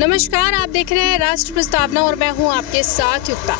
नमस्कार, आप देख रहे हैं राष्ट्र प्रस्तावना और मैं हूं आपके साथ युक्ता।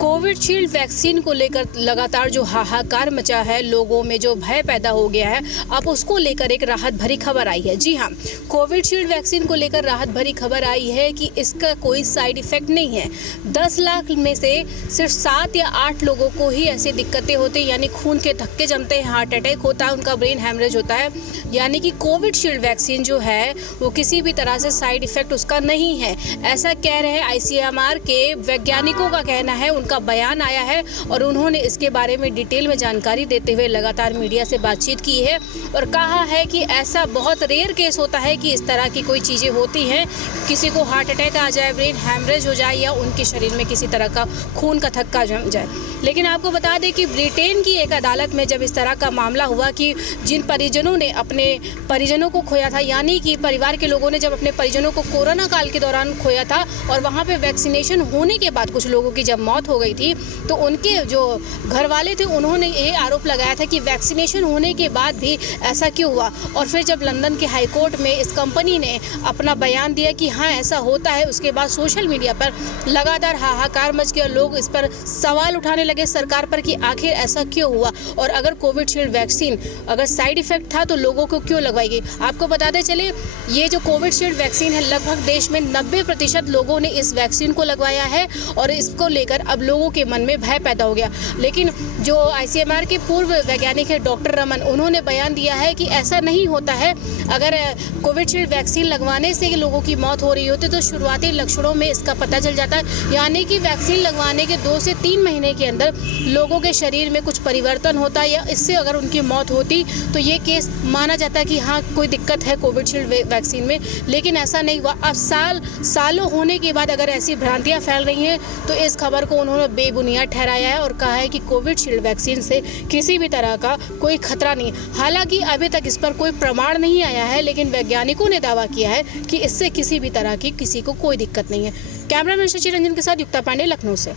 कोविशील्ड वैक्सीन को लेकर लगातार जो हाहाकार मचा है, लोगों में जो भय पैदा हो गया है, अब उसको लेकर एक राहत भरी खबर आई है। जी हां, कोविशील्ड वैक्सीन को लेकर राहत भरी खबर आई है कि इसका कोई साइड इफेक्ट नहीं है। 10 लाख में से सिर्फ 7 या 8 लोगों को ही ऐसी दिक्कतें होती हैं, यानी खून के धक्के जमते हैं, हार्ट अटैक होता है, उनका ब्रेन हैमरेज होता है। यानी कि कोविशील्ड वैक्सीन जो है वो किसी भी तरह से साइड इफेक्ट उसका नहीं है, ऐसा कह रहे हैं ICMR के वैज्ञानिकों का कहना है। उनका बयान आया है और उन्होंने इसके बारे में डिटेल में जानकारी देते हुए लगातार मीडिया से बातचीत की है और कहा है कि ऐसा बहुत रेयर केस होता है कि इस तरह की कोई चीज़ें होती हैं, किसी को हार्ट अटैक आ जाए, ब्रेन हैमरेज हो जाए या उनके शरीर में किसी तरह का खून का थक्का जम जाए। लेकिन आपको बता दें कि ब्रिटेन की एक अदालत में जब इस तरह का मामला हुआ कि जिन परिजनों ने अपने परिजनों को खोया था, यानी कि परिवार के लोगों ने जब अपने परिजनों को कोरोना काल के दौरान खोया था और वहाँ पे वैक्सीनेशन होने के बाद कुछ लोगों की जब मौत हो गई थी, तो उनके जो घर वाले थे उन्होंने ये आरोप लगाया था कि वैक्सीनेशन होने के बाद भी ऐसा क्यों हुआ। और फिर जब लंदन के हाई कोर्ट में इस कंपनी ने अपना बयान दिया कि हाँ ऐसा होता है, उसके बाद सोशल मीडिया पर लगातार हाहाकार मच गया। लोग इस पर सवाल उठाने लगे सरकार पर कि आखिर ऐसा क्यों हुआ और अगर कोविशील्ड वैक्सीन अगर साइड इफेक्ट था तो लोगों को क्यों लगवाई गई। आपको बताते चले, ये जो कोविशील्ड वैक्सीन है लगभग देश में 90% लोगों ने इस वैक्सीन को लगवाया है और इसको लेकर अब लोगों के मन में भय पैदा हो गया। लेकिन जो ICMR के पूर्व वैज्ञानिक है डॉक्टर रमन, उन्होंने बयान दिया है कि ऐसा नहीं होता है। अगर कोविशील्ड वैक्सीन लगवाने से लोगों की मौत हो रही होती तो शुरुआती लक्षणों में इसका पता चल जाता है, यानी कि वैक्सीन लगवाने के 2 से 3 महीने के अंदर लोगों के शरीर में कुछ परिवर्तन होता है या इससे अगर उनकी मौत होती तो ये केस माना जाता है कि हाँ कोई दिक्कत है कोविशील्ड वैक्सीन में। लेकिन ऐसा नहीं हुआ। अब सालों होने के बाद अगर ऐसी भ्रांतियां फैल रही हैं तो इस खबर को उन्होंने बेबुनियाद ठहराया है और कहा है कि कोविशील्ड वैक्सीन से किसी भी तरह का कोई खतरा नहीं। हालांकि अभी तक इस पर कोई प्रमाण नहीं आया है, लेकिन वैज्ञानिकों ने दावा किया है कि इससे किसी भी तरह की किसी को कोई दिक्कत नहीं है। कैमरामैन शशि रंजन के साथ युक्ता पांडे, लखनऊ से।